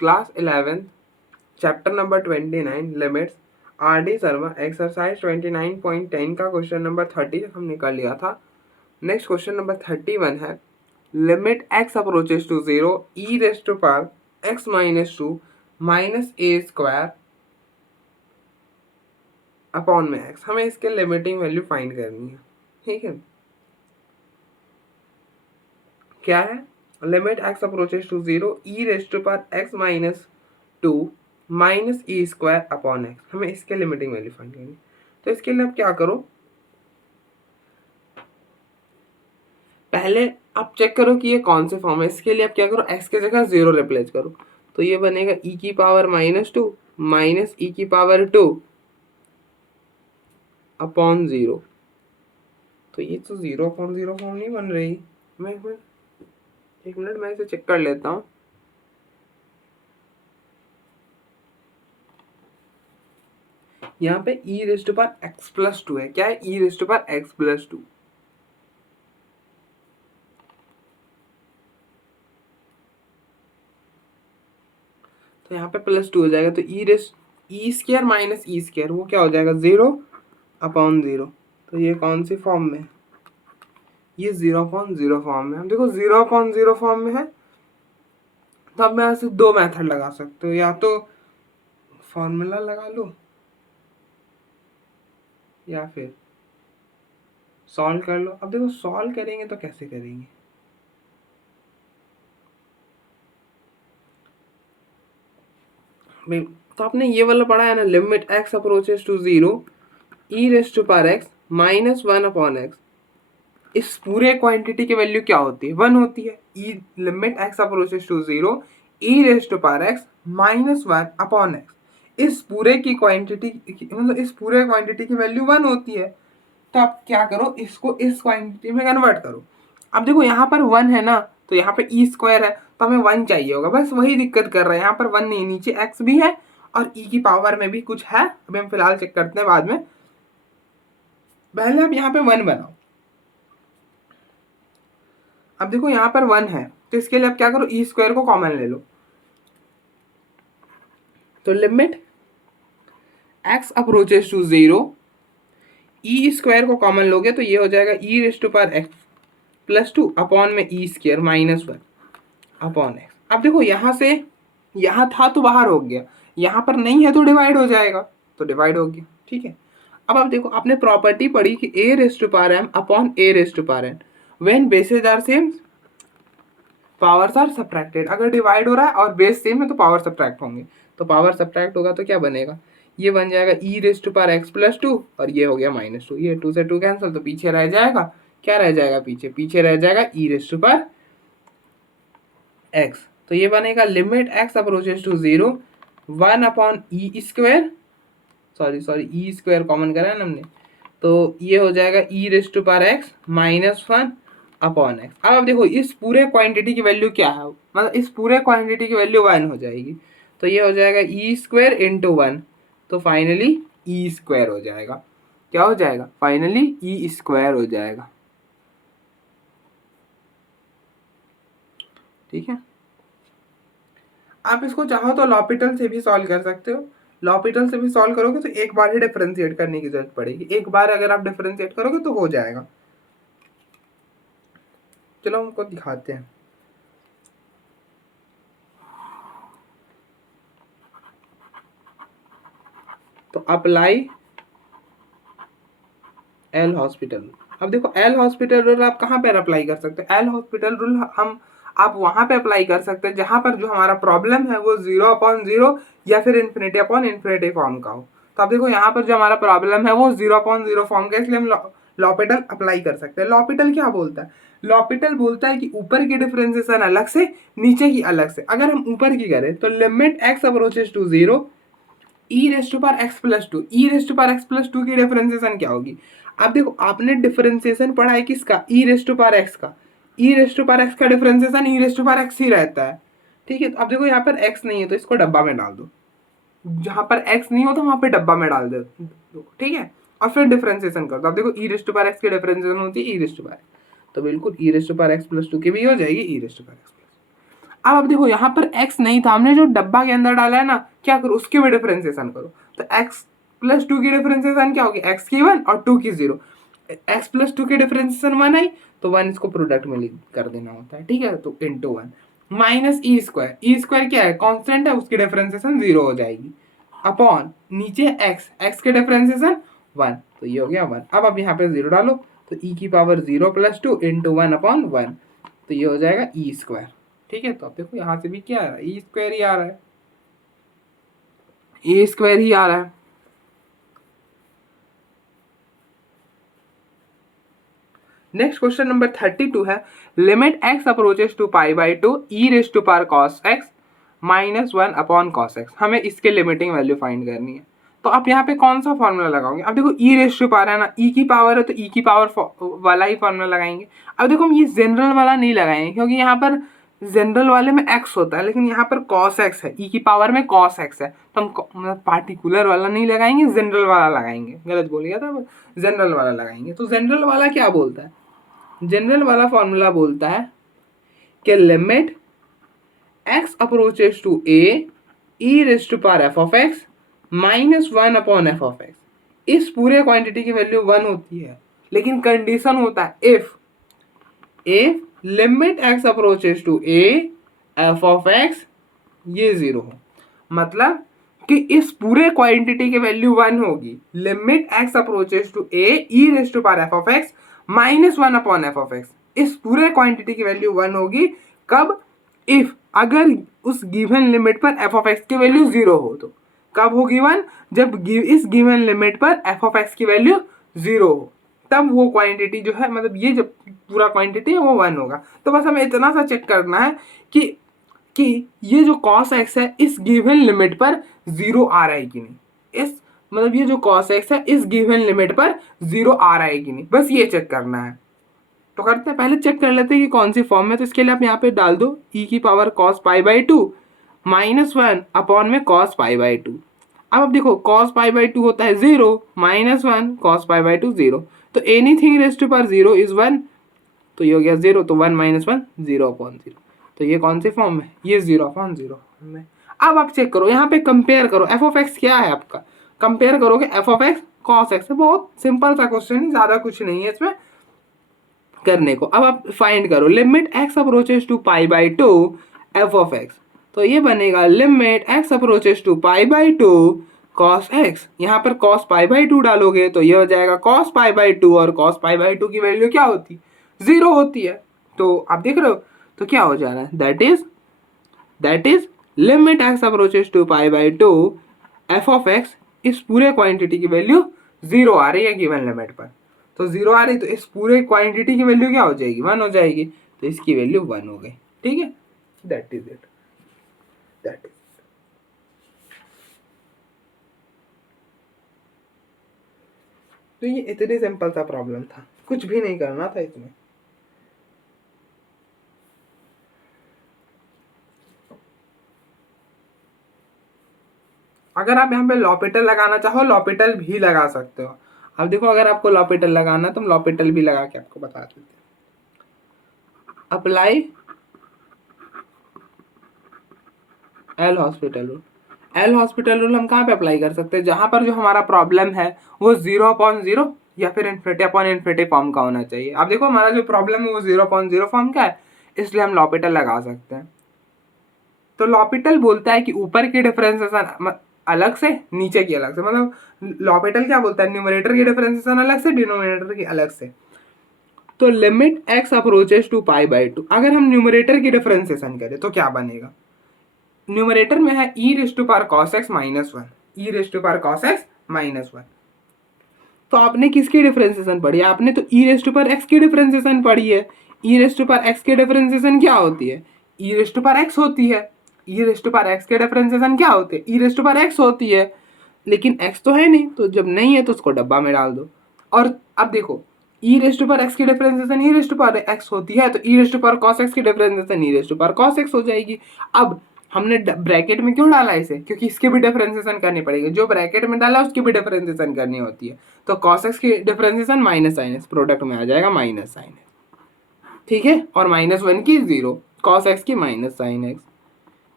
Class 11 chapter number 29 limits RD. Sharma exercise 29.10 का question number 30 हमने कर लिया था। नेक्स्ट क्वेश्चन नंबर 31 है limit x approaches to 0 e raised to power x minus 2 minus a square upon में x। हमें इसके लिमिटिंग वैल्यू फाइंड करनी है। ठीक है, क्या है? Limit x approaches to 0 e raised to power x minus 2 minus e square upon x. हमें इसके लिमिटिंग वैल्यू फाइंड करनी है। तो इसके लिए आप क्या करो, पहले आप चेक करो कि ये कौन से फॉर्म है। इसके लिए आप क्या करो, x के जगह 0 रिप्लेस करो, तो ये बनेगा e की पावर माइनस 2 माइनस ई की पावर 2 अपॉन 0। तो ये तो 0 अपॉन 0 फॉर्म नहीं बन रही। मैं एक मिनट मैं इसे चेक कर लेता हूँ। यहाँ पे e raised to power x plus 2 है। क्या है? e raised to power x plus 2। तो यहाँ पे प्लस 2 हो जाएगा, तो e square minus e square वो क्या हो जाएगा? 0 अपॉन 0। तो ये कौन सी फॉर्म में? ये 0 अपॉन 0 फॉर्म में। हम देखो 0 अपॉन 0 फॉर्म में है, तो अब मैं यहाँ से दो मेथड लगा सकते हो, या तो फॉर्मूला लगा लो या फिर सॉल्व कर लो। अब देखो सॉल्व करेंगे तो कैसे करेंगे, तो आपने ये वाला पढ़ा है ना, limit x approaches to 0 e raised to power x minus 1 upon x। इस पूरे क्वांटिटी की वैल्यू क्या होती है? 1 होती है। e limit x approaches to 0 e raised to power x minus 1 upon x। इस पूरे की क्वांटिटी मतलब इस पूरे क्वांटिटी की वैल्यू 1 होती है। तो आप क्या करो, इसको इस क्वांटिटी में कन्वर्ट करो। अब देखो यहाँ पर 1 है ना, तो यहाँ पे ई स्क्वायर है, तो हमें 1 चाहिए होगा। बस वही दिक्कत कर रहे हैं, यहाँ पर 1 नहीं, नीचे x भी है और e की पावर में भी कुछ है। अभी हम फिलहाल चेक करते हैं बाद में। पहले आप यहाँ पे 1 बनाओ। अब देखो यहाँ पर 1 है, तो इसके लिए आप क्या करो, ई स्क्वायर को कॉमन ले लो। तो limit x approaches to 0 e square को कॉमन लोगे तो ये हो जाएगा e raised to power x plus 2 upon में e square minus 1 upon x। अब देखो यहाँ से यहाँ था तो बाहर हो गया, यहाँ पर नहीं है तो डिवाइड हो जाएगा, तो डिवाइड हो गया। ठीक है, अब आप देखो आपने प्रॉपर्टी पढ़ी कि a raised to power m upon a raised to power n when bases are same powers are subtracted. अगर डिवाइड हो रहा है और बेस सेम है तो पावर सब्ट्रैक्ट होंगे, तो पावर सब्ट्रैक्ट होगा तो क्या बनेगा? ये बन जाएगा e raised to power x plus 2 और ये हो गया माइनस 2। ये 2 से 2 कैंसिल, तो पीछे रह जाएगा, क्या रह जाएगा पीछे? पीछे रह जाएगा e raised to power x। तो ये बनेगा limit x approaches to 0 1 upon e square, sorry e square common करा है ना हमने, तो ये हो जाएगा e raised to power x minus 1 upon x। अब आप देखो इस पूरे क्वांटिटी की वैल्यू क्या है, मतलब इस पूरे क्वांटिटी की वैल्यू 1 हो जाएगी, तो ये हो जाएगा ई स्क्वायर इंटू 1। तो फाइनली ई स्क्वायर हो जाएगा। क्या हो जाएगा? फाइनली ई स्क्वायर हो जाएगा। ठीक है, आप इसको चाहो तो लॉपिटल से भी सॉल्व कर सकते हो। लॉपिटल से भी सॉल्व करोगे तो एक बार ही डिफरेंशिएट करने की जरूरत पड़ेगी। एक बार अगर आप डिफरेंशिएट करोगे तो हो जाएगा। चलो हमको दिखाते हैं। तो अप्लाई एल हॉस्पिटल। अब देखो एल हॉस्पिटल रूल आप कहाँ पर अप्लाई कर सकते हैं? एल हॉस्पिटल रूल हम आप वहां पे अप्लाई कर सकते हैं जहां पर जो हमारा प्रॉब्लम है वो 0 अपॉन 0 या फिर इन्फिनिटी अपॉन इन्फिनिटी फॉर्म का हो। तो आप देखो यहाँ पर जो हमारा प्रॉब्लम है वो 0 अपॉन 0 फॉर्म का, इसलिए हम लॉपिटल अप्लाई कर सकते हैं। लॉपिटल क्या बोलता है? लॉपिटल बोलता है कि ऊपर की डिफरेंशिएशन अलग से, नीचे की अलग से। अगर हम ऊपर की करें तो limit x approaches to 0 e raised to power x plus 2, e raised to power x plus 2 की डिफरेंशिएशन क्या होगी? आप देखो आपने डिफरेंशिएशन पढ़ा है किसका? E raised to power x का। E raised to power x का differentiation e raised to power x ही रहता है। ठीक है, तो अब देखो यहाँ पर x नहीं है तो इसको डब्बा में डाल दो, जहां पर x नहीं हो तो वहां पे डब्बा में डाल दो। ठीक है, और फिर डिफरेंशिएशन कर दो। अब देखो e raised to power x की डिफरेंशिएशन होती है ई रेस्ट टू पावर, तो बिल्कुल e raised to power x plus 2 की भी हो जाएगी e raised to power x। अब आप देखो यहाँ पर x नहीं था, हमने जो डब्बा के अंदर डाला है ना, क्या करो उसके भी डिफरेंशिएशन करो। तो x प्लस 2 की डिफरेंशिएशन क्या होगी, x की 1 और 2 की 0। x प्लस 2 की डिफरेंशिएशन 1 आई तो 1 इसको प्रोडक्ट में कर देना होता है, ठीक है। तो इंटू 1 माइनस ई स्क्वायर क्या है, कांस्टेंट है, उसकी डिफरेंशिएशन 0 हो जाएगी, अपॉन नीचे x के डिफरेंशिएशन 1, तो ये हो गया 1। अब आप यहाँ पे 0 डालो तो e की पावर 0 प्लस 2 इंटू 1 अपॉन 1, तो ये हो जाएगा ई स्क्वायर, ठीक है। तो आप देखो यहाँ से भी क्या आ रहा है, ई स्क्वायर ही आ रहा है, ए स्क्वायर ही आ रहा है। नेक्स्ट क्वेश्चन नंबर 32 है, limit x approaches to pi by 2 e raise to power cos x minus 1 upon cos x। हमें इसके लिमिटिंग वैल्यू फाइंड करनी है। तो आप यहाँ पे कौन सा फॉर्मूला लगाओगे, अब देखो ई रेस टू पावर है ना, ई की पावर है तो ई की पावर वाला ही फॉर्मूला लगाएंगे। अब देखो हम ये जनरल वाला नहीं लगाएंगे क्योंकि यहाँ पर जनरल वाले में x होता है, लेकिन यहाँ पर cos x है, e की पावर में cos x है, तो हम मतलब पार्टिकुलर वाला नहीं लगाएंगे, जनरल वाला लगाएंगे। गलत बोल गया था, जनरल वाला लगाएंगे। तो जनरल वाला क्या बोलता है, जनरल वाला फॉर्मूला बोलता है कि limit x approaches to a e raise to power f of x minus 1 upon f of x। इस पूरे क्वांटिटी की वैल्यू 1 होती है, लेकिन कंडीशन होता है if limit x approaches to a f of x ये 0 हो, मतलब कि इस पूरे क्वांटिटी की वैल्यू 1 होगी। Limit x approaches to a e raise to power f of x minus 1 upon f of x, इस पूरे क्वांटिटी की वैल्यू 1 होगी कब, इफ अगर उस गिवन लिमिट पर f ऑफ x की वैल्यू 0 हो। तो कब होगी 1, जब इस गिवन लिमिट पर f ऑफ x की वैल्यू 0 हो, तब वो क्वांटिटी जो है, मतलब ये जब पूरा क्वांटिटी है वो 1 होगा। तो बस हमें इतना सा चेक करना है कि ये जो cos x है इस गिवन लिमिट पर 0 आ रहा है कि नहीं, इस मतलब ये जो cos x है इस गिवन लिमिट पर 0 आ रहा है कि नहीं, बस ये चेक करना है। तो करते हैं, पहले चेक कर लेते हैं कि कौन सी फॉर्म में। तो इसके लिए आप यहाँ पे डाल दो e की power cos pi by 2 minus 1 upon में cos पाई बाई 2। अब आप देखो cos पाई बाई 2 होता है 0, माइनस 1 cos पाई बाई 2 0, तो anything raise to power 0 is 1, तो ये हो गया 0, तो 1 माइनस 1 0 अपॉन 0। तो ये कौन सी फॉर्म है, ये 0 अपॉन 0 में। अब आप चेक करो, यहाँ पे कंपेयर करो f ऑफ x क्या है आपका, कंपेयर करोगे f of x cos x है। बहुत सिंपल सा क्वेश्चन है, ज़्यादा कुछ नहीं है इसमें करने को। अब आप फाइंड करो limit x approaches to pi by 2 f of x, तो ये बनेगा limit x approaches to pi by 2 cos x। यहाँ पर cos पाई बाई 2 डालोगे तो ये हो जाएगा cos पाई बाई 2, और cos पाई बाई 2 की वैल्यू क्या होती, 0 होती है। तो आप देख रहे हो, तो क्या हो जा रहा है, that is limit x approaches to pi by 2 f of x, इस पूरे क्वांटिटी की वैल्यू 0 आ रही है गिवन लिमिट पर। तो 0 आ रही, तो इस पूरे क्वांटिटी की वैल्यू क्या हो जाएगी, 1 हो जाएगी, तो इसकी वैल्यू 1 हो गई, ठीक है। That is it, that is. तो ये इतनी सिंपल सा प्रॉब्लम था, कुछ भी नहीं करना था इसमें। अगर आप यहाँ पे लॉपिटल लगाना चाहो लॉपिटल भी लगा सकते हो। अब देखो अगर आपको लॉपिटल लगाना है तो हम लॉपिटल भी लगा के आपको बता देते हैं। Apply L hospital rule. L hospital rule हम कहाँ पे अप्लाई कर सकते हैं, जहाँ पर जो हमारा प्रॉब्लम है वो 0/0 या फिर इन्फिनिटी अपॉन इन्फिनिटी फॉर्म का होना चाहिए। अब देखो हमारा जो प्रॉब्लम है वो 0/0 फॉर्म का है, इसलिए हम लॉपिटल लगा सकते हैं। तो लॉपिटल बोलता है कि ऊपर की डिफरेंशिएशन अलग से, नीचे की अलग से, मतलब लॉपिटल क्या बोलता है, न्यूमरेटर की डिफरेंशिएशन अलग से, डिनोमिनेटर की अलग से। तो limit x approaches to pi by 2, अगर हम न्यूमरेटर की डिफरेंशिएशन करें तो क्या बनेगा, न्यूमरेटर में है e raise to power cos x minus 1, e raise to power cos x minus 1। तो आपने किसकी डिफरेंशिएशन पढ़ी है, आपने तो e raise to power x की डिफरेंशिएशन पढ़ी है। e raise to power x की डिफरेंशिएशन क्या होती है, e raise to power x होती है। e raise to power x के डिफरेंशिएशन क्या होते हैं, e raise to power x होती है, लेकिन x तो है नहीं, तो जब नहीं है तो उसको डब्बा में डाल दो। और अब देखो e raise to power x की differentiation e raise to power x होती है, तो e raise to power cos x की differentiation e raise to power cos x हो जाएगी। अब हमने ब्रैकेट में क्यों डाला इसे, क्योंकि इसके भी डिफरेंशिएशन करनी पड़ेगी, जो ब्रैकेट में डाला उसकी भी डिफरेंशिएशन करनी होती है। तो cos x की differentiation minus sine x, product में आ जाएगा माइनस साइन x, ठीक है, और -1 की 0। कॉस एक्स की माइनस साइन एक्स।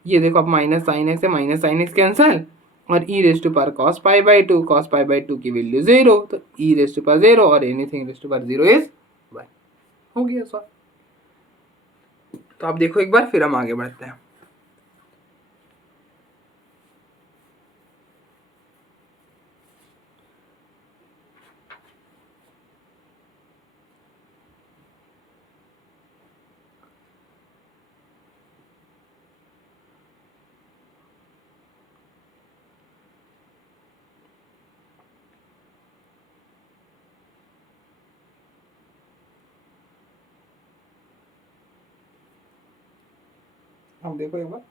ये देखो अब माइनस साइन एक्स है, माइनस साइन एक्स कैंसल, और e raise to power cos pi by two, cos pi by two की वैल्यू 0, तो ई रेस टू पावर 0 और anything raise to power 0 is 1। हो गया सॉल्व। तो आप देखो एक बार, फिर हम आगे बढ़ते हैं। अब देखो एक बार,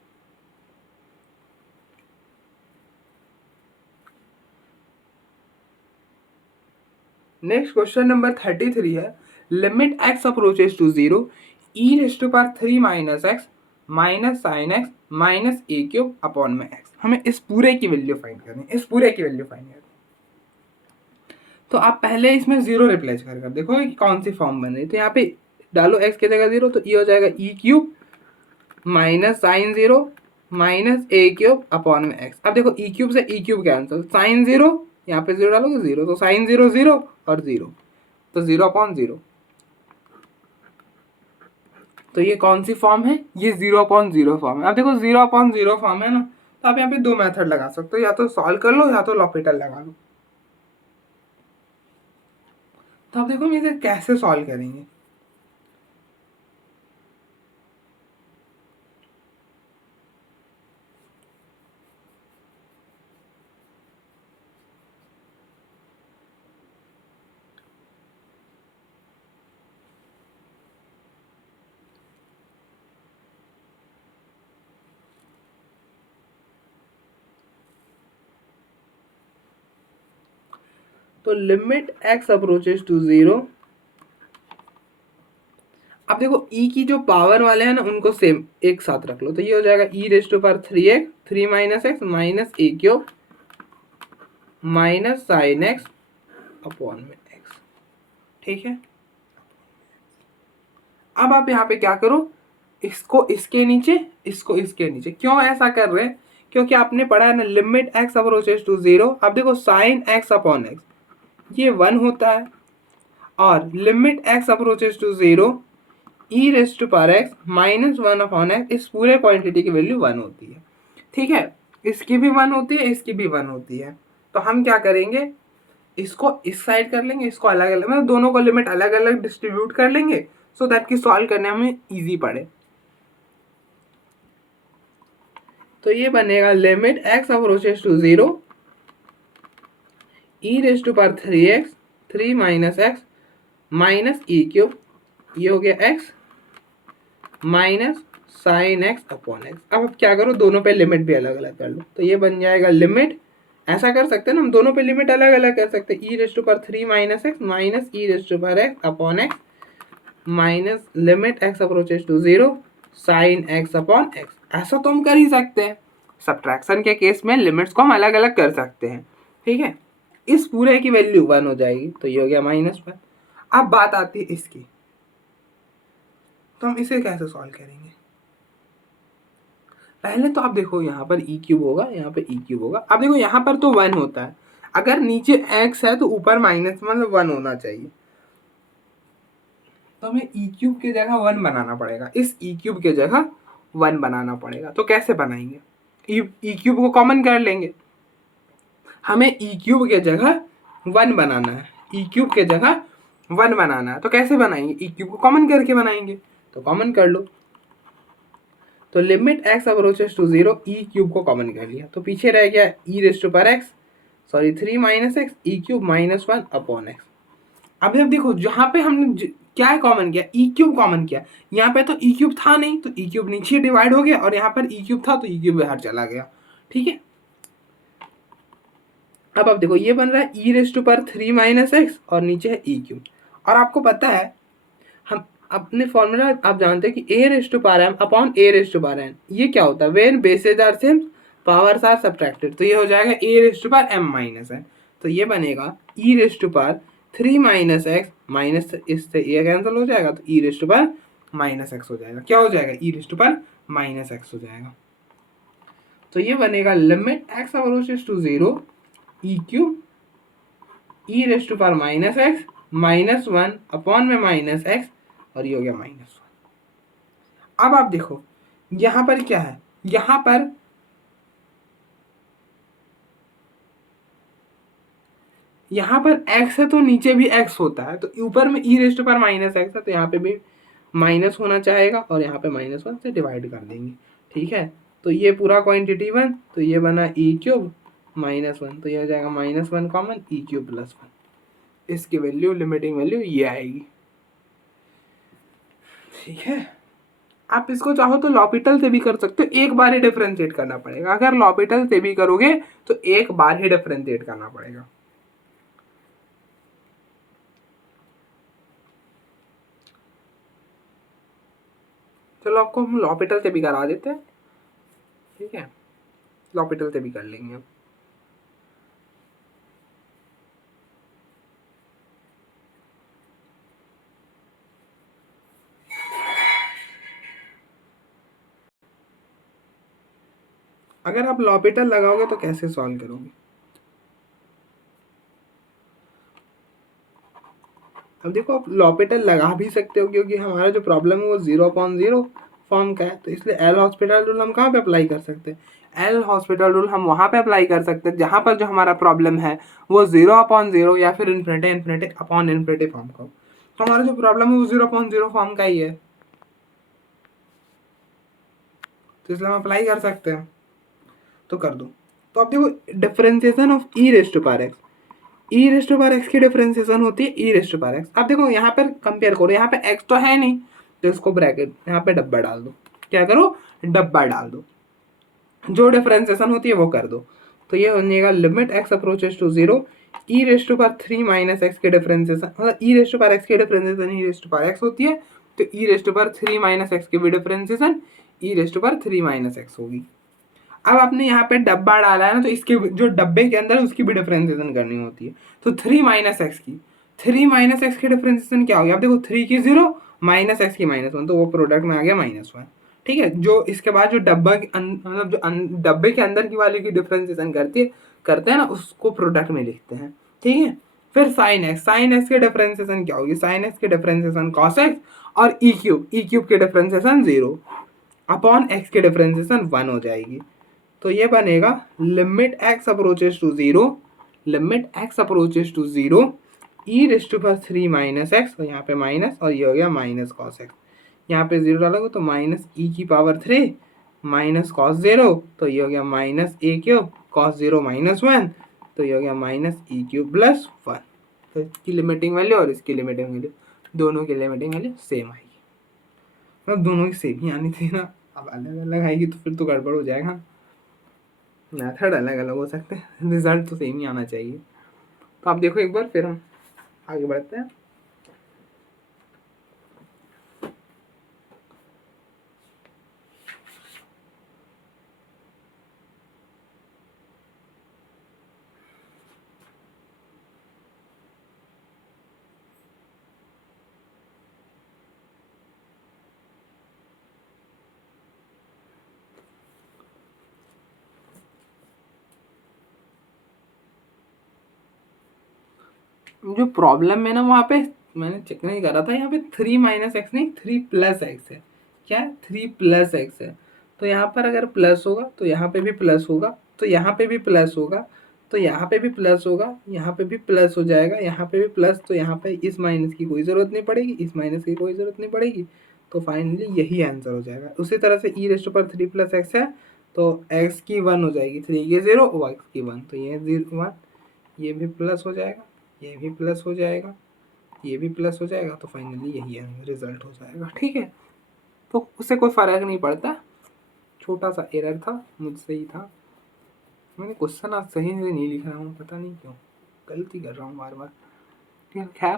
नेक्स्ट क्वेश्चन नंबर 33 है, limit x approaches to 0 e raise to power 3 minus x minus sine x minus a cube upon में एक्स। हमें इस पूरे की वैल्यू फाइंड करनी है, इस पूरे की वैल्यू फाइंड करनी है। तो आप पहले इसमें 0 रिप्लेस कर देखो कि कौन सी फॉर्म बन रही है। तो यहाँ पे डालो x की जगह 0, तो ये हो जाएगा e cube minus sine 0 minus a cube upon में x। अब देखो ई क्यूब से ई क्यूब कैंसिल, साइन 0 यहाँ पे 0 डालोगे 0, तो साइन 0 0 और 0, तो 0 अपॉन 0। तो ये कौन सी फॉर्म है, ये 0 अपॉन 0 फॉर्म है। अब देखो 0 अपॉन 0 फॉर्म है ना, तो आप यहाँ पे दो मेथड लगा सकते हो, या तो सॉल्व कर लो या तो लॉपिटल लगा लो। तो आप देखो हम इसे कैसे सॉल्व करेंगे। तो लिमिट x अप्रोचेस टू 0, अब देखो e की जो पावर वाले हैं ना उनको सेम एक साथ रख लो, तो ये हो जाएगा e raise to power 3x 3 minus x minus a cube minus sine x upon में x। ठीक है, अब आप यहाँ पे क्या करो, इसको इसके नीचे, इसको इसके नीचे। क्यों ऐसा कर रहे हैं, क्योंकि आपने पढ़ा है ना लिमिट x अप्रोचेस टू 0। अब देखो साइन x अपॉन x ये 1 होता है, और limit x approaches to 0 e raise to power x minus 1 upon x, इस पूरे क्वांटिटी की वैल्यू 1 होती है। ठीक है, इसकी भी 1 होती है, इसकी भी 1 होती है। तो हम क्या करेंगे, इसको इस साइड कर लेंगे, इसको अलग अलग, मतलब दोनों को लिमिट अलग अलग डिस्ट्रीब्यूट कर लेंगे, सो दैट कि सॉल्व करने में इजी पड़े। तो ये बनेगा limit x approaches to 0 e raise to power 3x 3 minus x minus e cube, ये हो गया x minus sine x upon x. अब आप क्या करो, दोनों पे लिमिट भी अलग अलग कर लो, तो ये बन जाएगा लिमिट, ऐसा कर सकते हैं ना हम, दोनों पे लिमिट अलग अलग कर सकते हैं, e raise to power 3 minus x minus e raise to power x upon x minus limit x approaches to 0 sine x upon x. ऐसा तो हम कर ही सकते हैं, सब्ट्रैक्शन के केस में लिमिट्स को हम अलग अलग कर सकते हैं। ठीक है, इस पूरे की वैल्यू 1 हो जाएगी, तो ये हो गया -1। अब बात आती है इसकी, तो हम इसे कैसे सॉल्व करेंगे। पहले तो आप देखो यहाँ पर ई क्यूब होगा, यहाँ पे ई क्यूब होगा। अब देखो यहाँ पर तो 1 होता है, अगर नीचे x है तो ऊपर माइनस मतलब 1 होना चाहिए, तो हमें ई क्यूब की जगह 1 बनाना पड़ेगा, इस ई क्यूब की जगह 1 बनाना पड़ेगा। तो कैसे बनाएंगे, ई क्यूब को कॉमन कर लेंगे, हमें ई क्यूब के जगह 1 बनाना है, ई क्यूब के जगह 1 बनाना है। तो कैसे बनाएंगे, ई क्यूब को कॉमन करके बनाएंगे, तो कॉमन कर लो। तो limit x approaches to 0 e cube को कॉमन कर लिया, तो पीछे रह गया e raise to power x, sorry 3 minus x e cube minus 1 upon x. अब देखो जहाँ पे हमने क्या है कॉमन किया, ई क्यूब कॉमन किया, यहाँ पे तो ई क्यूब था नहीं, तो ई क्यूब नीचे डिवाइड हो गया, और यहाँ पर ई क्यूब था तो ई क्यूब बाहर चला गया। ठीक है, अब आप देखो ये बन रहा है e raise to power 3 minus x और नीचे है ई क्यूब। और आपको पता है हम अपने फॉर्मूला आप जानते हैं कि a raise to power m upon a raise to power n, ये क्या होता है, when bases are same powers are subtracted. तो ये हो जाएगा a raise to power m minus n, तो ये बनेगा e raise to power 3 minus x minus, इससे ये कैंसिल हो जाएगा, तो e raise to power minus x हो जाएगा। क्या हो जाएगा? E raised to power minus x हो जाएगा। तो ये बनेगा limit x approaches to 0 e cube e raised to power minus x minus 1 upon में माइनस एक्स, और ये हो गया माइनस 1। अब आप देखो यहां पर क्या है, यहाँ पर x है तो नीचे भी x होता है, तो ऊपर में ई रेस्ट पर माइनस एक्स है तो यहाँ पे भी माइनस होना चाहेगा, और यहाँ पे -1 से डिवाइड कर देंगे। ठीक है, तो ये पूरा क्वांटिटी 1, तो ये बना ई क्यूब -1, तो ये हो जाएगा -1 कॉमन ई क्यूब प्लस 1। इसकी वैल्यू, लिमिटिंग वैल्यू ये आएगी। ठीक है, आप इसको चाहो तो लॉपिटल से भी कर सकते हो, एक बार ही डिफरेंशिएट करना पड़ेगा। अगर लॉपिटल से भी करोगे तो एक बार ही डिफरेंशिएट करना पड़ेगा। चलो आपको हम लॉपिटल से भी करा देते हैं। ठीक है, लॉपिटल से भी कर लेंगे अब। अगर आप लॉपिटल लगाओगे तो कैसे सॉल्व करोगे? अब देखो, आप लॉपिटल लगा भी सकते हो क्योंकि हमारा जो प्रॉब्लम है वो 0/0 फॉर्म का है, तो इसलिए एल हॉस्पिटल रूल हम कहाँ पे अप्लाई कर सकते हैं? एल हॉस्पिटल रूल हम वहाँ पे अप्लाई कर सकते हैं जहाँ पर जो हमारा प्रॉब्लम है वो 0/0 या फिर इन्फिनिटी अपॉन इन्फिनिटी फॉर्म का हो। तो हमारा जो प्रॉब्लम है वो 0/0 फॉर्म का ही है, तो इसलिए हम अप्लाई कर सकते हैं। तो कर दो। तो अब देखो, differentiation of e raised to power x, e raised to power x की डिफरेंशिएशन होती है e raised to power x. अब देखो यहाँ पर कंपेयर करो, यहाँ पे एक्स तो है नहीं, तो इसको ब्रैकेट यहाँ पे डब्बा डाल दो। क्या करो? डब्बा डाल दो, जो डिफरेंशिएशन होती है वो कर दो। तो ये हो जाएगा limit x approaches to 0 e raised to power 3 minus x के डिफरेंशिएशन, मतलब e raised to power x की differentiation e raised to power x होती है, तो e raised to power 3 minus x की भी differentiation e raised to power 3 minus x होगी। अब आपने यहाँ पे डब्बा डाला है ना, तो इसके जो डब्बे के अंदर उसकी भी डिफरेंशिएशन करनी होती है। तो 3 माइनस एक्स की डिफरेंशिएशन क्या होगी? आप देखो, 3 की 0 माइनस एक्स की -1, तो वो प्रोडक्ट में आ गया -1। ठीक है, जो इसके बाद जो डब्बा के मतलब जो डब्बे के अंदर की वाले की डिफरेंशिएशन करते हैं ना, उसको प्रोडक्ट में लिखते हैं। ठीक है, फिर साइन एक्स की डिफरेंशिएशन क्या होगी? साइन एक्स की डिफरेंशिएशन कॉस एक्स, और ई क्यूब की डिफरेंशिएशन 0 अपॉन एक्स की डिफरेंशिएशन 1 हो जाएगी। तो ये बनेगा limit x approaches to 0 e raised to power 3 minus x, और यहाँ पे माइनस, और ये हो गया माइनस कॉस एक्स। यहाँ पे 0 डालोगे तो माइनस ई की पावर 3 माइनस कॉस 0, तो ये हो गया माइनस ए क्यूब कॉस 0 -1, तो ये हो गया माइनस ई क्यूब प्लस 1। तो इसकी लिमिटिंग वैल्यू और इसकी लिमिटिंग वैल्यू, दोनों की लिमिटिंग वैल्यू सेम आएगी। मतलब दोनों की सेम ही आनी थी ना, अब अलग अलग आएगी तो फिर तो गड़बड़ हो जाएगा। मेथड अलग अलग हो सकते हैं, रिजल्ट तो सेम ही आना चाहिए। तो आप देखो एक बार, फिर हम आगे बढ़ते हैं। जो प्रॉब्लम में ना वहाँ पे मैंने चेक नहीं करा था, यहाँ पे 3 माइनस एक्स नहीं 3 प्लस एक्स है। क्या है? 3 प्लस एक्स है। तो यहाँ पर अगर प्लस होगा तो यहाँ पे भी प्लस होगा, तो यहाँ पे भी प्लस होगा, तो यहाँ पे भी प्लस होगा, यहाँ पे भी प्लस हो जाएगा, यहाँ पे भी प्लस, तो यहाँ पे इस माइनस की कोई ज़रूरत नहीं पड़ेगी, इस माइनस की कोई ज़रूरत नहीं पड़ेगी। तो फाइनली यही आंसर हो जाएगा। उसी तरह से ई रेस्ट पर 3 प्लस एक्स है, तो एक्स की 1 हो जाएगी, 3 की 0 और एक्स की 1, तो ये 0 1, ये भी प्लस हो जाएगा, ये भी प्लस हो जाएगा, ये भी प्लस हो जाएगा, तो फाइनली यही रिजल्ट हो जाएगा। ठीक है, तो उससे कोई फ़र्क नहीं पड़ता। छोटा सा एरर था, मुझसे ही था, मैंने क्वेश्चन आज सही से नहीं लिख रहा हूँ, पता नहीं क्यों गलती कर रहा हूँ बार बार। ठीक है, खैर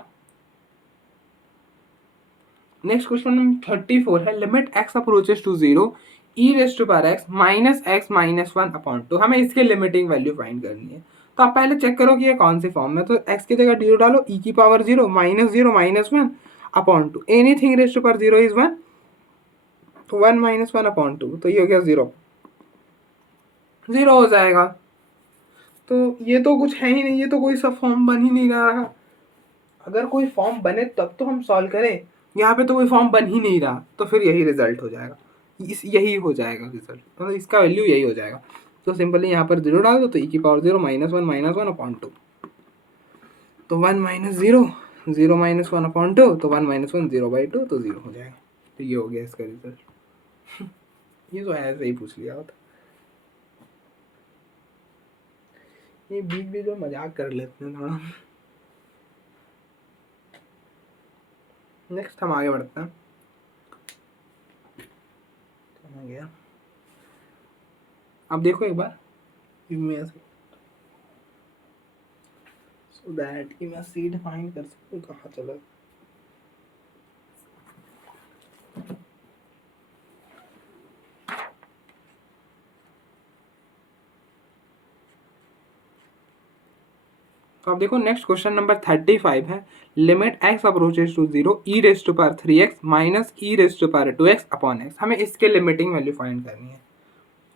नेक्स्ट क्वेश्चन नंबर 34 है, limit x approaches to 0 e raised to power x minus 1 upon 2। हमें इसके लिमिटिंग वैल्यू फाइंड करनी है। तो आप पहले चेक करो कि ये कौन सी फॉर्म में, तो x की जगह 0 डालो, ई की power 0 -1 upon 2, anything raised to power 0 is 1, तो 1 माइनस 1/2, तो ये हो गया 0 हो जाएगा। तो ये तो कुछ है ही नहीं, ये तो कोई सा फॉर्म बन ही नहीं रहा। अगर कोई फॉर्म बने तब तो हम सॉल्व करें, यहाँ पे तो कोई फॉर्म बन ही नहीं रहा, तो फिर यही रिजल्ट हो जाएगा, यही हो जाएगा रिजल्ट, मतलब इसका वैल्यू यही हो जाएगा। तो सिंपली यहाँ पर 0 डाल दो, तो e⁻0 -1 तो 1 माइनस 0, 0 माइनस 1/2, तो 1 माइनस 1 0/2, तो 0 हो जाएगा। तो ये हो गया इसका रिजल्ट। ये तो ऐसे ही पूछ लिया होता, ये बीच बीच में मजाक कर लेते हैं थोड़ा। नेक्स्ट हम आगे बढ़ते हैं। गया, अब देखो एक बार सो दैट कि मैं सीड फाइंड कर सकूँ कहाँ चला। तो अब देखो नेक्स्ट क्वेश्चन नंबर 35 है, limit x approaches to 0 e⁻3x minus e⁻2x upon x। हमें इसके लिमिटिंग वैल्यू फाइंड करनी है।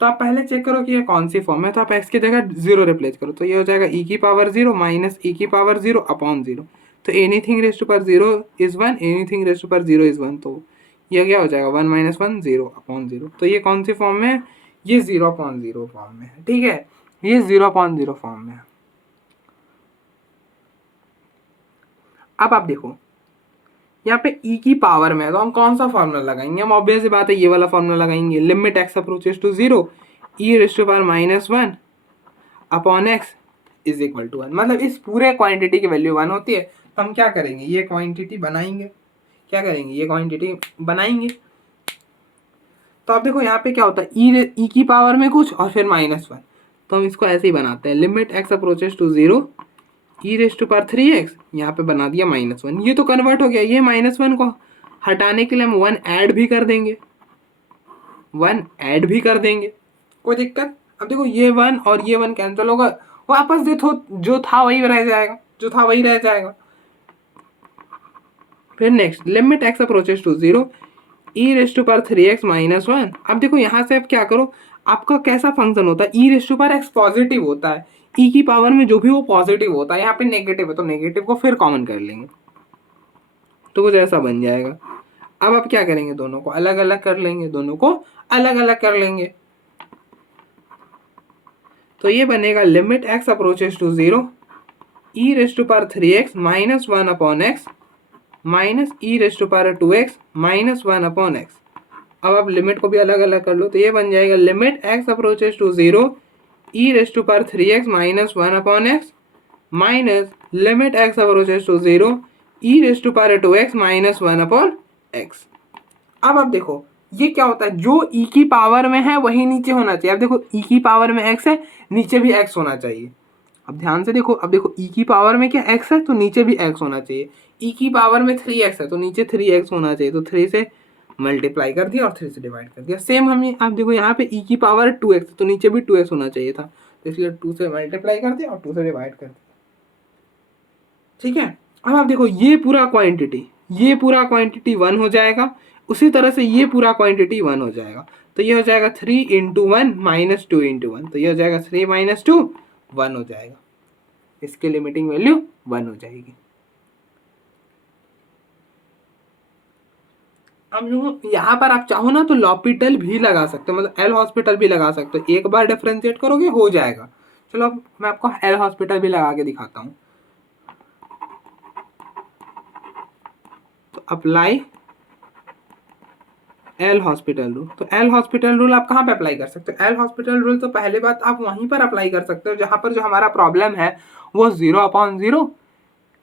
तो आप पहले चेक करो कि ये कौन सी फॉर्म है, तो आप x की जगह 0 रिप्लेस करो, तो ये हो जाएगा e⁻0 माइनस e⁻0 अपॉन 0। तो anything raise to power 0 is 1, anything raise to power 0 is 1, तो ये क्या हो जाएगा 1 माइनस 1 0 अपॉन 0। तो ये कौन सी फॉर्म में है, ये 0/0 फॉर्म में है। ठीक है, ये 0/0 फॉर्म में है। अब आप देखो यहाँ पे e की पावर में है, तो हम कौन सा फॉर्मूला लगाएंगे, हम ऑब्वियस सी बात है ये वाला फॉर्मूला लगाएंगे, limit x approaches to 0 e⁻⁻1 upon x is equal to 1। मतलब इस पूरे क्वांटिटी की वैल्यू 1 होती है। तो हम क्या करेंगे, ये क्वांटिटी बनाएंगे, क्या करेंगे, ये क्वांटिटी बनाएंगे। तो आप देखो यहाँ पे क्या होता है, e की पावर में कुछ और फिर -1, तो हम इसको ऐसे ही बनाते हैं, limit x approaches to 0 e⁻3x, यहाँ पे बना दिया -1। ये तो कन्वर्ट हो गया, ये -1 को हटाने के लिए हम 1 ऐड भी कर देंगे, 1 ऐड भी कर देंगे, कोई दिक्कत। अब देखो ये 1 और ये 1 कैंसिल होगा, वापस देखो जो था वही रह जाएगा, जो था वही रह जाएगा। फिर next limit x approaches to 0 e⁻3x minus 1। अब देखो यहाँ से अब क्या करो, आपका कैसा फंक्शन होता है, e⁻x पॉजिटिव होता है, e की पावर में जो भी वो पॉजिटिव होता है, यहाँ पे नेगेटिव है तो नेगेटिव को फिर कॉमन कर लेंगे, तो कुछ ऐसा बन जाएगा। अब आप क्या करेंगे, दोनों को अलग अलग कर लेंगे, दोनों को अलग अलग कर लेंगे, तो ये बनेगा limit x approaches to 0 e⁻3x minus 1 upon x minus e⁻2x minus 1 upon x। अब आप लिमिट को भी अलग अलग कर लो, तो ये बन जाएगा limit x approaches to 0 e⁻3x minus 1 upon x minus limit x approaches to 0 e⁻2x minus 1 upon x। अब आप देखो ये क्या होता है, जो e की पावर में है वही नीचे होना चाहिए। अब देखो e की पावर में x है, नीचे भी x होना चाहिए। अब ध्यान से देखो, अब देखो e की पावर में क्या x है, तो नीचे भी x होना चाहिए। e की पावर में 3x है, तो नीचे 3x होना चाहिए, तो 3 से मल्टीप्लाई कर दिया और 3 से डिवाइड कर दिया। सेम हमें आप देखो यहाँ पे e की पावर 2x, तो नीचे भी 2x होना चाहिए था, तो इसलिए 2 से मल्टीप्लाई कर दिया और 2 से डिवाइड कर दिया। ठीक है, अब आप देखो ये पूरा क्वांटिटी 1 हो जाएगा, उसी तरह से ये पूरा क्वांटिटी 1 हो जाएगा, तो ये हो जाएगा 3 × 1 माइनस 2 × 1, तो ये हो जाएगा 3 माइनस 2 1 हो जाएगा, इसकी लिमिटिंग वैल्यू 1 हो जाएगी। अब यहाँ पर आप चाहो ना तो लॉपिटल भी लगा सकते हो, मतलब एल हॉस्पिटल भी लगा सकते हो, एक बार डिफरेंशिएट करोगे हो जाएगा। चलो अब मैं आपको एल हॉस्पिटल भी लगा के दिखाता हूँ। तो अप्लाई एल हॉस्पिटल रूल, तो एल हॉस्पिटल रूल आप कहाँ पे अप्लाई कर सकते हो, एल हॉस्पिटल रूल तो पहले बात आप वहीं पर अप्लाई कर सकते हो जहाँ पर जो हमारा प्रॉब्लम है वो 0/0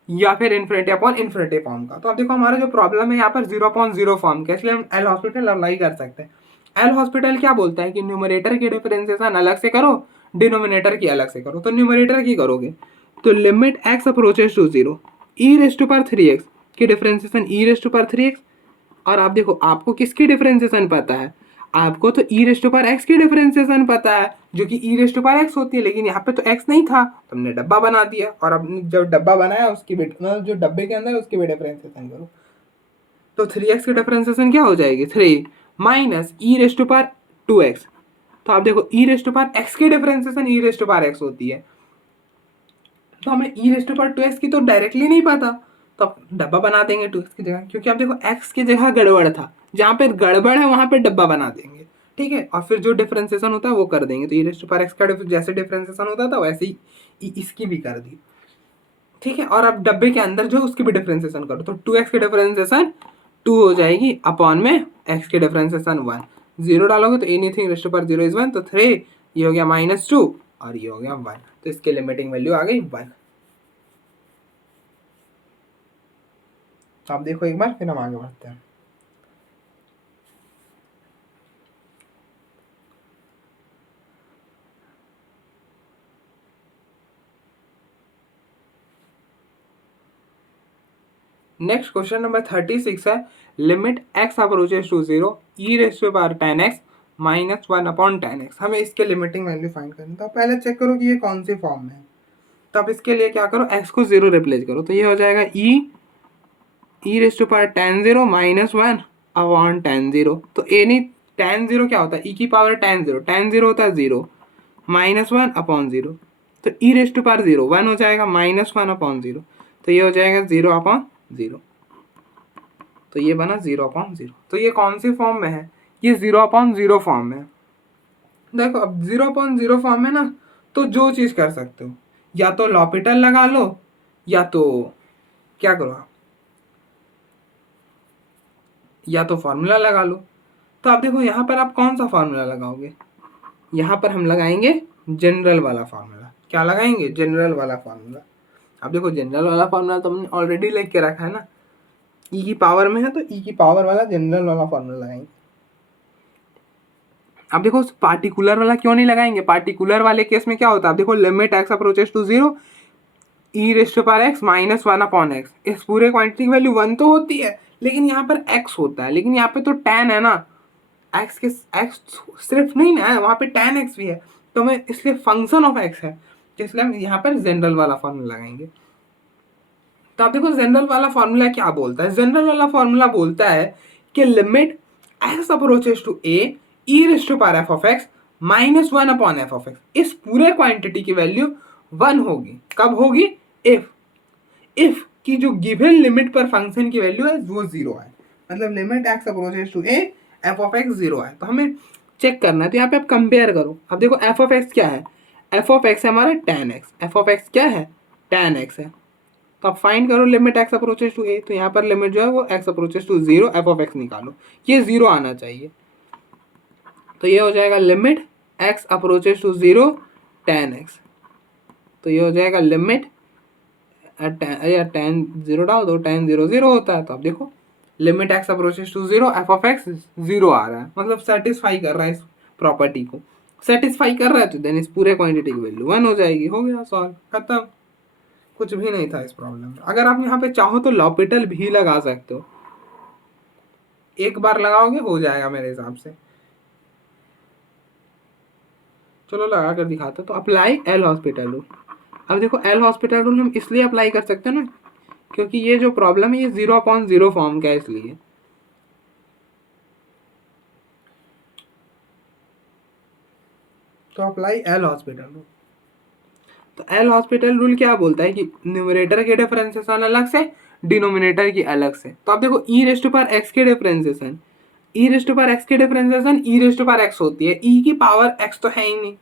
या फिर इन्फिनिटी फॉर्म का। तो अब देखो हमारा जो प्रॉब्लम है यहाँ पर 0/0 फॉर्म का, इसलिए हम एल हॉस्पिटल अप्लाई कर सकते हैं। एल हॉस्पिटल क्या बोलता है कि न्यूमरेटर की डिफरेंशिएशन अलग से करो, डिनोमिनेटर की अलग से करो। तो न्यूमरेटर की करोगे तो limit x approaches to 0 e⁻3x की डिफरेंशिएशन e⁻3x, और आप देखो आपको किसकी डिफरेंशिएशन पता है, आपको तो e⁻x की डिफरेंशिएशन पता है जो कि e⁻x होती है, लेकिन यहाँ पे तो x नहीं था तो हमने डब्बा बना दिया, और अब जब डब्बा बनाया उसकी भी जो डब्बे के अंदर उसकी भी डिफरेंशिएशन करो, तो 3x की डिफरेंशिएशन क्या हो जाएगी 3 minus e raised to power 2x। तो आप देखो e raised to power x की differentiation e raised to power x होती है, तो हमें ई रेस्ट टू पावर 2x की तो डायरेक्टली नहीं पता, तो आप डब्बा बना देंगे 2x की जगह, क्योंकि आप देखो x की जगह गड़बड़ था, जहाँ पे गड़बड़ है वहाँ पे डब्बा बना देंगे, ठीक है। और फिर जो डिफरेंशिएशन होता है वो कर देंगे, तो e raised to power x का जैसे डिफरेंशिएशन होता था वैसे ही इसकी भी कर दी, ठीक है। और अब डब्बे के अंदर जो उसकी भी डिफरेंशिएशन करो, तो 2x की डिफरेंशिएशन 2 हो जाएगी अपॉन में x की डिफरेंशिएशन 1। 0 डालोगे तो anything raised to power 0 is 1, तो 3 ये हो गया -2 और ये हो गया 1, तो इसके लिमिटिंग वैल्यू आ गई 1। तो आप देखो एक बार, फिर हम आगे बढ़ते हैं। नेक्स्ट क्वेश्चन नंबर 36 है, limit x approaches to 0 e raised to power 10x -1 upon 10x। हमें इसके लिमिटिंग वैल्यू फाइंड करनी है, तो पहले चेक करो कि ये कौन सी फॉर्म में है। तो आप इसके लिए क्या करो, x को 0 रिप्लेस करो, तो ये हो जाएगा e raised to power 10 0 -1 upon 10 0। तो एनी 10 0 क्या होता है, ई की पावर 10 0 होता है 0 -1 अपॉन 0, तो ई रेस्ट टू पावर 0 1 हो जाएगा -1 अपॉन 0, तो ये हो जाएगा 0 अपॉन 0, तो ये बना 0 अपॉन 0। तो ये कौन सी फॉर्म में है, ये 0 अपॉन 0 फॉर्म में। देखो अब 0 अपॉन 0 फॉर्म में ना, तो जो चीज़ कर सकते हो, या तो लॉपिटल लगा लो, या तो क्या करो आप, या तो फॉर्मूला लगा लो। तो आप देखो यहाँ पर आप कौन सा फॉर्मूला लगाओगे, यहाँ पर हम लगाएंगे जनरल वाला फार्मूला। क्या लगाएंगे, जनरल वाला फार्मूला। अब देखो जनरल वाला फार्मूला तो हमने ऑलरेडी लिख के रखा है ना, ई की पावर में है तो ई की पावर वाला जनरल वाला फार्मूला लगाएंगे। अब देखो पार्टिकुलर वाला क्यों नहीं लगाएंगे, पार्टिकुलर वाले केस में क्या होता है, अब देखो limit x approaches to 0 e raised to power x -1 upon x, इस पूरे क्वांटिटी की वैल्यू 1 तो होती है, लेकिन यहाँ पर x होता है, लेकिन यहाँ पे तो tan है ना, x के x सिर्फ नहीं ना है, वहाँ पे tan x भी है, तो हमें इसलिए फंक्शन ऑफ x है, तो इसलिए हम यहाँ पर जनरल वाला फॉर्मूला लगाएंगे। तो आप देखो जनरल वाला फॉर्मूला क्या बोलता है, जनरल वाला फॉर्मूला बोलता है कि limit x approaches to a e raised to power f of x -1 upon f of x, इस पूरे क्वांटिटी की वैल्यू 1 होगी। कब होगी, इफ की जो गिवन लिमिट पर फंक्शन की वैल्यू है वो 0 है, मतलब limit x approaches to a f of x 0 है। तो हमें चेक करना है, तो यहाँ पे आप कंपेयर करो। अब देखो f ऑफ x क्या है, f ऑफ x है हमारा tan x, f of x क्या है, tan x है। तो आप फाइंड करो limit x approaches to a, तो यहाँ पर लिमिट जो है वो x approaches to 0 f of x निकालो, ये 0 आना चाहिए, तो ये हो जाएगा limit x approaches to 0 tan x, तो ये हो जाएगा लिमिट tan 0 डाल दो, tan 0 0 होता है, तो आप देखो limit x approaches to 0 f of x 0 आ रहा है, मतलब सेटिस्फाई कर रहा है इस प्रॉपर्टी को, सेटिस्फाई कर रहा है, तो देन इस पूरे क्वांटिटी की वैल्यू 1 हो जाएगी, हो गया सॉल्व, खत्म। कुछ भी नहीं था इस प्रॉब्लम में। अगर आप यहाँ पे चाहो तो लॉपिटल भी लगा सकते हो, एक बार लगाओगे हो जाएगा मेरे हिसाब से। चलो लगा कर दिखाते, तो अप्लाई एल हॉस्पिटल रूल। अब देखो एल हॉस्पिटल रूल हम इसलिए अप्लाई कर सकते हैं ना, क्योंकि ये जो प्रॉब्लम है ये 0 अपॉन 0 फॉर्म का है, इसलिए तो अप्लाई एल हॉस्पिटल रूल। तो एल हॉस्पिटल रूल क्या बोलता है कि न्यूमरेटर के डिफरेंशिएशन अलग से, डिनोमिनेटर की अलग से। तो आप देखो e raised to power x के differentiation, e raised to power x के differentiation e raised to power x होती है, ई की पावर एक्स तो है ही नहीं,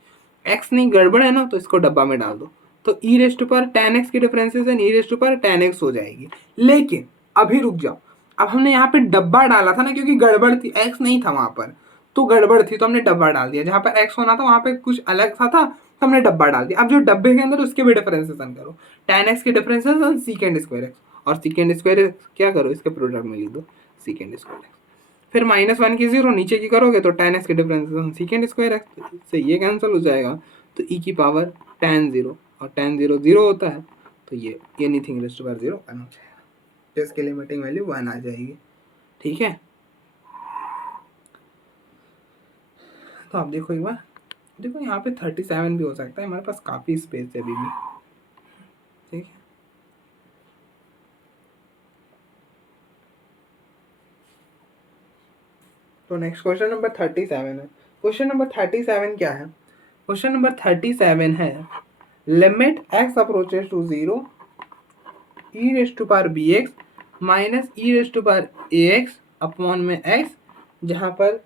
एक्स नहीं गड़बड़ है ना, तो इसको डब्बा में डाल दो, तो e raised to power tan x की differentiation e raised to power tan x हो जाएगी। लेकिन अभी रुक जाओ, अब हमने यहाँ पे डब्बा डाला था ना, क्योंकि गड़बड़ थी, एक्स नहीं था वहां पर, तो गड़बड़ थी तो हमने डब्बा डाल दिया, जहाँ पर एक्स होना था वहां पे कुछ अलग सा था, तो हमने डब्बा डाल दिया। अब जो डब्बे के अंदर उसके भी डिफरेंशिएशन करो, tan x की डिफरेंशिएशन सीकेंड स्क्वायर एक्स, और सीकेंड स्क्वायर एक्स क्या करो, इसके प्रोडक्ट में लिख दो सीकेंड स्क्वायर एक्स, फिर -1 की 0 नीचे की करोगे तो tan x की डिफरेंशिएशन सीकेंड स्क्वायर एक्स से ये कैंसिल हो जाएगा, तो e की पावर tan 0, और tan 0 0 होता है, तो ये एनीथिंग रेज़्ड टू पावर 0 1 हो जाएगा, तो इसकी लिमिटिंग वैल्यू 1 आ जाएगी, ठीक है। तो आप देखो एक बार, देखो यहाँ पे 37 भी हो सकता है, हमारे पास काफ़ी स्पेस है अभी भी, ठीक है। तो नेक्स्ट क्वेश्चन नंबर 37 है। क्वेश्चन नंबर 37 क्या है? क्वेश्चन नंबर 37 है limit x approaches to 0 e raise to power bx minus e raise to power ax upon में x, जहाँ पर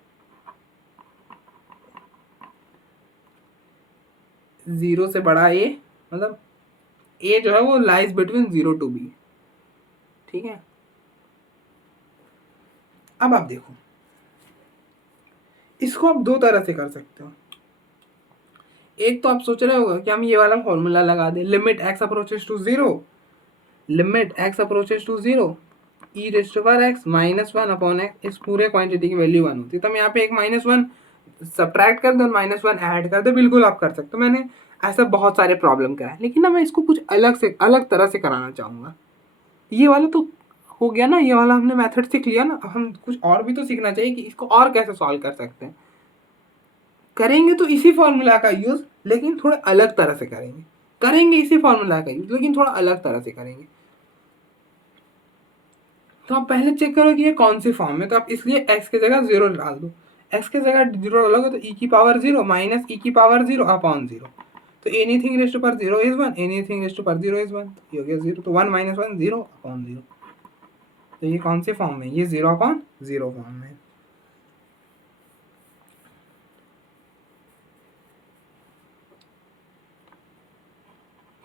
0 से बड़ा a, मतलब a जो है वो लाइज बिटवीन 0 टू b। ठीक है, अब आप देखो, इसको आप दो तरह से कर सकते हो। एक तो आप सोच रहे होगा कि हम ये वाला फॉर्मूला लगा दें, limit x approaches to 0, limit x approaches to 0 e raise to power x minus 1 upon x, इस पूरे क्वांटिटी की वैल्यू 1 होती है। तो हम यहाँ पे एक -1 सब्ट्रैक्ट कर दो, -1 ऐड कर दो, बिल्कुल आप कर सकते हो। मैंने ऐसा बहुत सारे प्रॉब्लम कराए, लेकिन ना मैं इसको कुछ अलग तरह से कराना चाहूँगा। ये वाला तो हो गया ना, ये वाला हमने मेथड सीख लिया ना, अब हम कुछ और भी तो सीखना चाहिए कि इसको और कैसे सॉल्व कर सकते हैं। करेंगे तो इसी फॉर्मूला का यूज़, लेकिन थोड़ा अलग तरह से करेंगे। करेंगे इसी फॉर्मूला का यूज़, लेकिन थोड़ा अलग तरह से करेंगे। तो आप पहले चेक करो कि ये कौन सी फॉर्म है। तो आप इसलिए x की जगह 0 डाल दो। x की जगह 0 डालोगे तो e की पावर 0 माइनस e की पावर 0 अपॉन 0। तो anything raise to power 0 is 1, anything raise to power 0 is 1, ये हो गया 0। तो 1 माइनस 1 0 अपॉन 0। तो ये कौन से फॉर्म में? ये 0 अपॉन 0 फॉर्म में।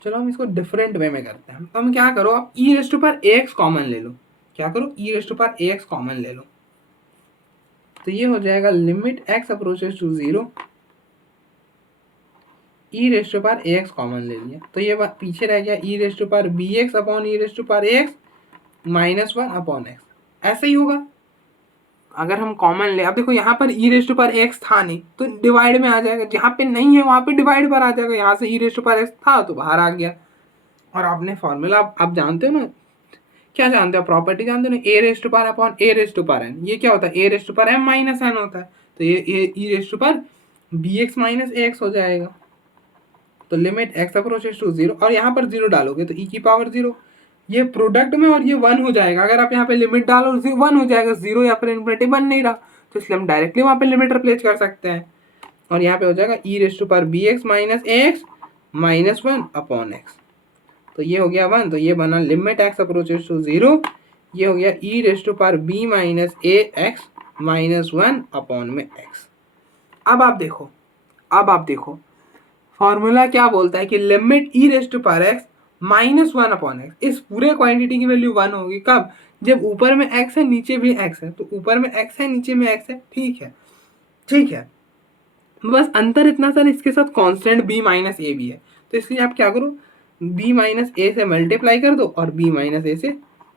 चलो हम इसको डिफरेंट वे में करते हैं। तो हम क्या करो, आप e raise to power ax common ले लो। क्या करो, e raise to power ax common ले लो। तो ये हो जाएगा limit x approaches to 0 e raise to power ax common ले लिया। तो ये पीछे रह गया e raise to power bx upon e raise to power ax minus 1 upon x। ऐसे ही होगा अगर हम कॉमन ले। अब देखो यहाँ पर e raise to power x था नहीं, तो डिवाइड में आ जाएगा। जहाँ पे नहीं है वहाँ पे डिवाइड पर आ जाएगा। यहाँ से e raise to power x था तो बाहर आ गया। और आपने फॉर्मूला आप जानते हो ना, क्या जानते हो, प्रॉपर्टी जानते हो ना, a raise to power upon a raise to power n. ये क्या होता है, a raise to power m minus n होता है। तो ये e raise to power b x minus a x हो जाएगा। तो लिमिट एक्स अप्रोचेस टू 0, और यहाँ पर 0 डालोगे तो ई की पावर 0, ये प्रोडक्ट में, और ये 1 हो जाएगा। अगर आप यहाँ पे लिमिट डालो 1 हो जाएगा, 0 या फिर इन्फिनिटी बन नहीं रहा, तो इसलिए हम डायरेक्टली वहाँ पे लिमिट रिप्लेस कर सकते हैं। और यहाँ पे हो जाएगा e raise to power b x minus a x minus 1 upon x. तो ये हो गया 1, तो ये बना लिमिट एक्स अप्रोचेस टू 0, ये हो गया e raise to power b minus a x minus 1 upon में एक्स। अब आप देखो फॉर्मूला क्या बोलता है कि limit e raise to power x minus 1 upon x, इस पूरे क्वांटिटी की वैल्यू 1 होगी। कब? जब ऊपर में x है नीचे भी x है। तो ऊपर में x है नीचे में x है, ठीक है। बस अंतर इतना सा, इसके साथ कांस्टेंट b माइनस ए भी है। तो इसलिए आप क्या करो, b माइनस ए से मल्टीप्लाई कर दो और b माइनस ए से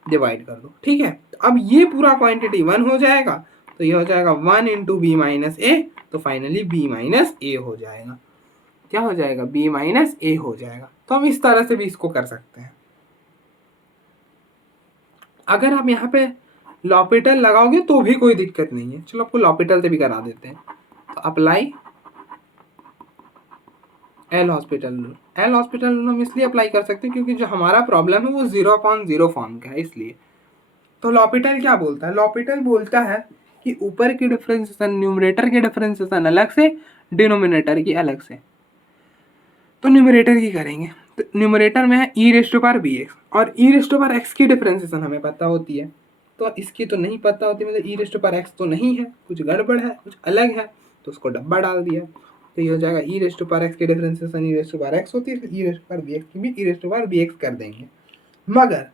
डिवाइड कर दो। ठीक है, तो अब ये पूरा क्वांटिटी 1 हो जाएगा। तो ये हो जाएगा 1 इंटू बी माइनस ए। तो फाइनली b माइनस ए हो जाएगा। क्या हो जाएगा, b माइनस ए हो जाएगा। तो हम इस तरह से भी इसको कर सकते हैं। अगर आप यहाँ पे लॉपिटल लगाओगे तो भी कोई दिक्कत नहीं है। चलो आपको लॉपिटल से भी करा देते हैं। तो apply L hospital rule. L hospital rule हम इसलिए अप्लाई कर सकते हैं क्योंकि जो हमारा प्रॉब्लम है वो 0/0 फॉर्म का है, इसलिए। तो लॉपिटल क्या बोलता है? लॉपिटल बोलता है कि ऊपर की डिफरेंशिएशन, न्यूमरेटर की डिफरेंशिएशन अलग से, डिनोमिनेटर की अलग से। तो न्यूमरेटर की करेंगे। तो न्यूमरेटर में है e raise to power b x, और e raise to power x की डिफरेंशिएशन हमें पता होती है, तो इसकी तो नहीं पता होती। मतलब ई रेज टू पावर एक्स तो नहीं है, कुछ गड़बड़ है, कुछ अलग है, तो उसको डब्बा डाल दिया। तो ये हो जाएगा e raise to power x की differentiation e raise to power x होती है, फिर e raise to power b x की भी e raise to power b x कर देंगे। मगर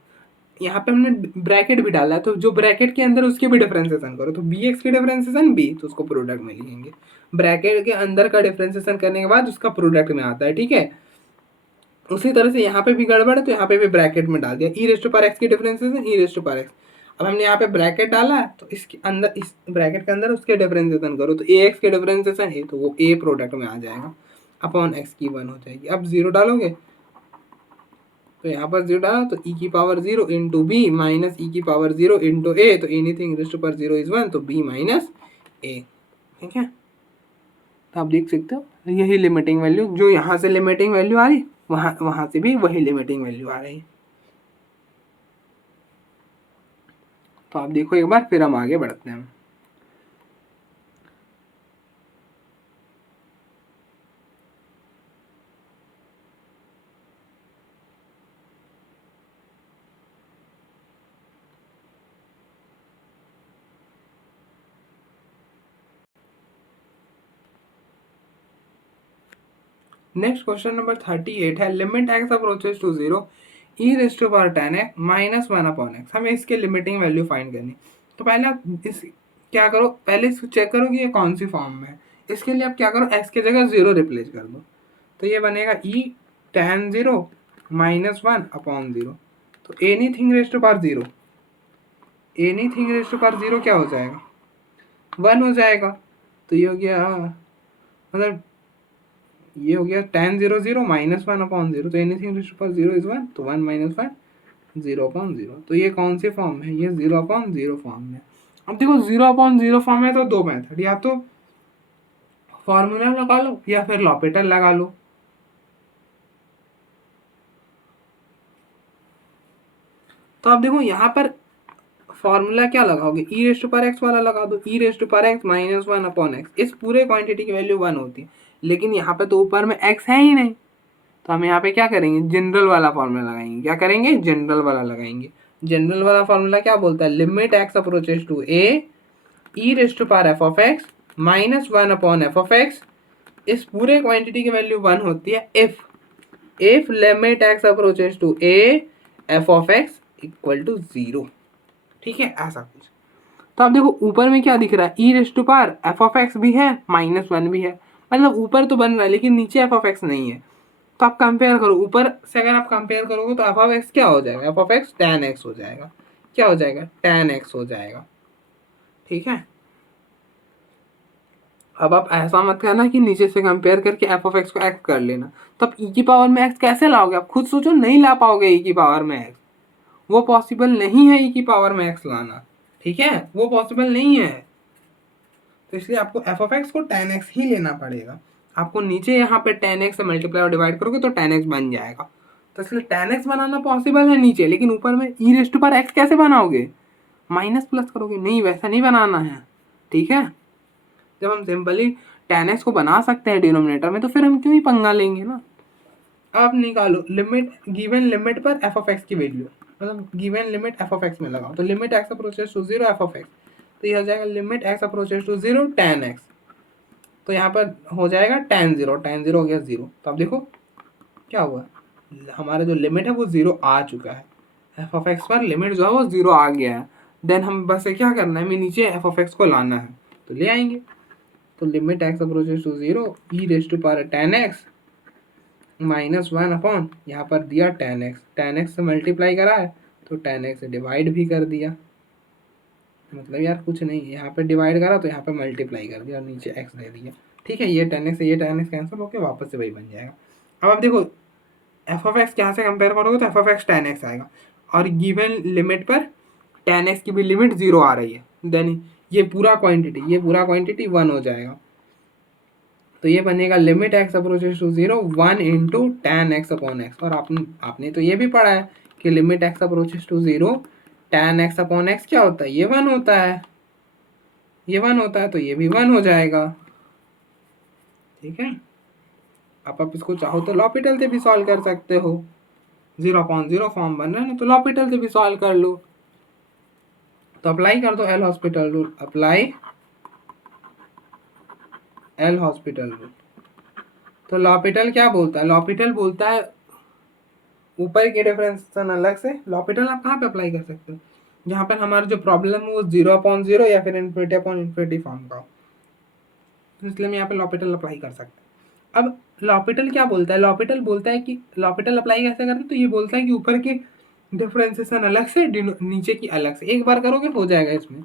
यहाँ पे हमने ब्रैकेट भी डाला है, तो जो ब्रैकेट के अंदर उसकी भी डिफरेंशिएशन करो। तो बी एक्स की डिफरेंशिएशन बी, तो उसको प्रोडक्ट में लिखेंगे। ब्रैकेट के अंदर का डिफरेंशिएशन करने के बाद उसका प्रोडक्ट में आता है, ठीक है। उसी तरह से यहाँ पे भी गड़बड़ है, तो यहाँ पे भी ब्रैकेट में डाल दिया e raise to power x की differentiation e raise to power x. अब हमने यहाँ पे ब्रैकेट डाला है, तो इसके अंदर, इस ब्रैकेट के अंदर उसके डिफरेंशिएशन करो। तो ए एक्स के डिफरेंशिएशन ए, तो वो ए प्रोडक्ट में आ जाएगा, अपॉन एक्स की 1 हो जाएगी। अब 0 डालोगे, तो यहाँ पर 0 डाला, तो ई की power 0 into b minus e की पावर 0 इंटू ए। तो anything raise to power 0 is 1, तो बी माइनस ए। ठीक है, तो आप देख सकते हो यही लिमिटिंग वैल्यू, जो यहाँ से लिमिटिंग वैल्यू आ रही, वहाँ से भी वही लिमिटिंग वैल्यू आ रही। तो आप देखो एक बार, फिर हम आगे बढ़ते हैं। नेक्स्ट क्वेश्चन नंबर 38 है, limit x approaches to 0 e raise to power 10x minus 1 upon x. हमें इसके लिमिटिंग वैल्यू फाइंड करनी। तो पहले आप इस क्या करो, पहले इसको चेक करो कि ये कौन सी फॉर्म में है। इसके लिए आप क्या करो, एक्स की जगह 0 रिप्लेस कर दो, तो ये बनेगा ई tan 0 माइनस 1 अपॉन 0। तो anything raise to power 0, anything raise to power 0 क्या हो जाएगा, 1 हो जाएगा। तो ये हो गया, मतलब ये हो गया tan 0 0 माइनस 1 अपॉन 0। तो anything raise to power 0 is 1, तो 1 माइनस 1 0 अपॉन 0। तो ये कौन सी फॉर्म है, ये 0 अपॉन 0 फॉर्म में। अब देखो 0 अपॉन 0 फॉर्म है तो दो मेथड, या तो फॉर्मूला लगा लो या फिर लॉपिटल लगा लो। तो अब देखो यहाँ पर फॉर्मूला क्या लगाओगे, e raise to power x वाला लगा दो, e raise to power x minus 1 upon x. इस पूरे क्वांटिटी की वैल्यू 1 होती है, लेकिन यहाँ पे तो ऊपर में एक्स है ही नहीं, तो हम यहाँ पे क्या करेंगे, जनरल वाला फॉर्मूला लगाएंगे। क्या करेंगे, जनरल वाला लगाएंगे। जनरल वाला फॉर्मूला क्या बोलता है, limit x approaches to a e raise to power f of x minus 1 upon f of x. इस पूरे क्वांटिटी की वैल्यू 1 होती है if limit x approaches to a f of x equal to 0। ठीक है, ऐसा कुछ। तो आप देखो ऊपर में क्या दिख रहा है, e raise to power f of x भी है माइनस 1 भी है, मतलब ऊपर तो बन रहा है लेकिन नीचे एफ ऑफ एक्स नहीं है। तो आप कंपेयर करो, ऊपर से अगर आप कंपेयर करोगे तो एफ ऑफ एक्स क्या हो जाएगा, F of x tan x हो जाएगा। क्या हो जाएगा, tan x हो जाएगा। ठीक है, अब आप ऐसा मत करना कि नीचे से कंपेयर करके एफ ऑफ एक्स को एक्स कर लेना। तो आप ई की पावर में एक्स कैसे लाओगे, आप खुद सोचो, नहीं ला पाओगे ई की पावर में एक्स, वो पॉसिबल नहीं है ई की पावर में एक्स लाना। ठीक है, वो पॉसिबल नहीं है। तो इसलिए आपको एफ ऑफ एक्स को tan x ही लेना पड़ेगा। आपको नीचे यहाँ पे tan x से मल्टीप्लाई और डिवाइड करोगे तो tan x बन जाएगा। तो इसलिए tan x बनाना पॉसिबल है नीचे, लेकिन ऊपर में ई रेज टू पावर एक्स कैसे बनाओगे, माइनस प्लस करोगे, नहीं वैसा नहीं बनाना है। ठीक है, जब हम सिंपली tan x को बना सकते हैं डिनोमिनेटर में, तो फिर हम क्यों ही पंगा लेंगे ना। अब निकालो लिमिट, गिवन लिमिट पर एफ ऑफ एक्स की वैल्यू, मतलब given limit f of x में लगाओ। तो limit x approaches to 0 f of x, तो ये हो जाएगा limit x approaches to 0 tan x। तो यहाँ पर हो जाएगा tan 0 हो गया 0। तो अब देखो क्या हुआ, हमारा जो लिमिट है वो 0 आ चुका है, एफ ऑफ एक्स पर लिमिट जो है वो 0 आ गया है। देन हम बस क्या करना है, हमें नीचे एफ ऑफ एक्स को लाना है, तो ले आएंगे। तो limit x approaches to 0 e raise to power tan x minus 1 upon, यहाँ पर दिया tan x से मल्टीप्लाई करा है तो tan x से डिवाइड भी कर दिया, मतलब यार कुछ नहीं, यहाँ पे डिवाइड करा तो यहाँ पे मल्टीप्लाई कर दिया और नीचे x दे दिया। ठीक है, ये tan x से ये tan x कैंसिल होकर वापस से वही बन जाएगा। अब आप देखो एफ ऑफ एक्स यहाँ से कंपेयर करोगे तो F of x tan x आएगा, और गिवन लिमिट पर tan x की भी लिमिट 0 आ रही है। देन ये पूरा क्वांटिटी 1 हो जाएगा। तो ये बनेगा limit x approaches to 0 1 into tan x upon x. और आपने तो ये भी पढ़ा है कि limit x approaches to 0 tan x upon x क्या होता है, ये 1 होता है, ये 1 होता है, तो ये भी 1 हो जाएगा। ठीक है, आप इसको चाहो तो लॉपिटल से भी सॉल्व कर सकते हो, 0/0 फॉर्म बन रहा है ना, तो लॉपिटल से भी सॉल्व कर लो। तो अप्लाई कर दो L hospital rule, apply L hospital rule. तो लॉपिटल क्या बोलता है, लॉपिटल बोलता है ऊपर के डिफरेंशिएशन अलग से। लॉपिटल आप कहाँ पे अप्लाई कर सकते हो, जहाँ पर हमारा जो प्रॉब्लम है वो 0/0 या फिर इन्फिनिटी फॉर्म का हो, इसलिए हम यहाँ पे लॉपिटल अप्लाई कर सकते हैं। अब लॉपिटल क्या बोलता है, लॉपिटल बोलता है कि लॉपिटल अप्लाई कैसे करते हैं, तो ये बोलता है कि ऊपर के डिफरेंशिएशन अलग से नीचे की अलग से, एक बार करोगे हो जाएगा इसमें।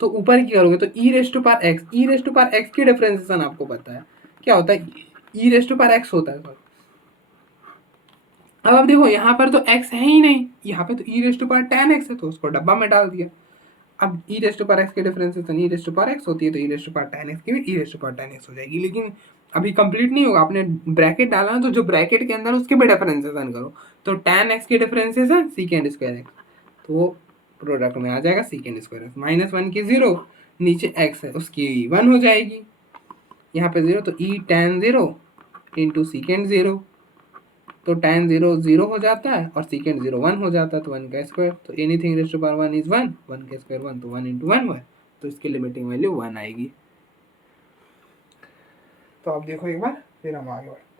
तो ऊपर की करोगे तो e raise to power x, e raise to power x की डिफरेंशिएशन आपको पता है क्या होता है, e raise to power x होता है सॉरी। अब देखो यहाँ पर तो x है ही नहीं, यहाँ पे तो e raise to power tan x है, तो उसको डब्बा में डाल दिया। अब e raise to power x की differentiation e raise to power x होती है, तो e raise to power tan x की भी e raise to power tan x हो जाएगी। लेकिन अभी कंप्लीट नहीं होगा, आपने ब्रैकेट डाला ना, तो जो ब्रैकेट के अंदर उसके भी डिफरेंशिएशन करो। तो tan x की डिफरेंशिएशन सीकेंड स्क्वायर एक्स, तो वो प्रोडक्ट में आ जाएगा सीकेंड स्क्वायर एक्स, -1 की 0, नीचे x है उसकी 1 हो जाएगी, यहाँ पे 0, तो ई tan 0 इंटू सीकेंड 0, तो tan 0 0 हो जाता है और सीकेंड 0 1 हो जाता है, तो 1 का स्क्वायर, तो anything raise to power 1 is 1, 1 का स्क्वायर 1, तो 1 इंटू 1 1, तो इसकी लिमिटिंग वैल्यू 1 आएगी। तो आप देखो एक बार, फिर हम आगे बढ़ते हैं।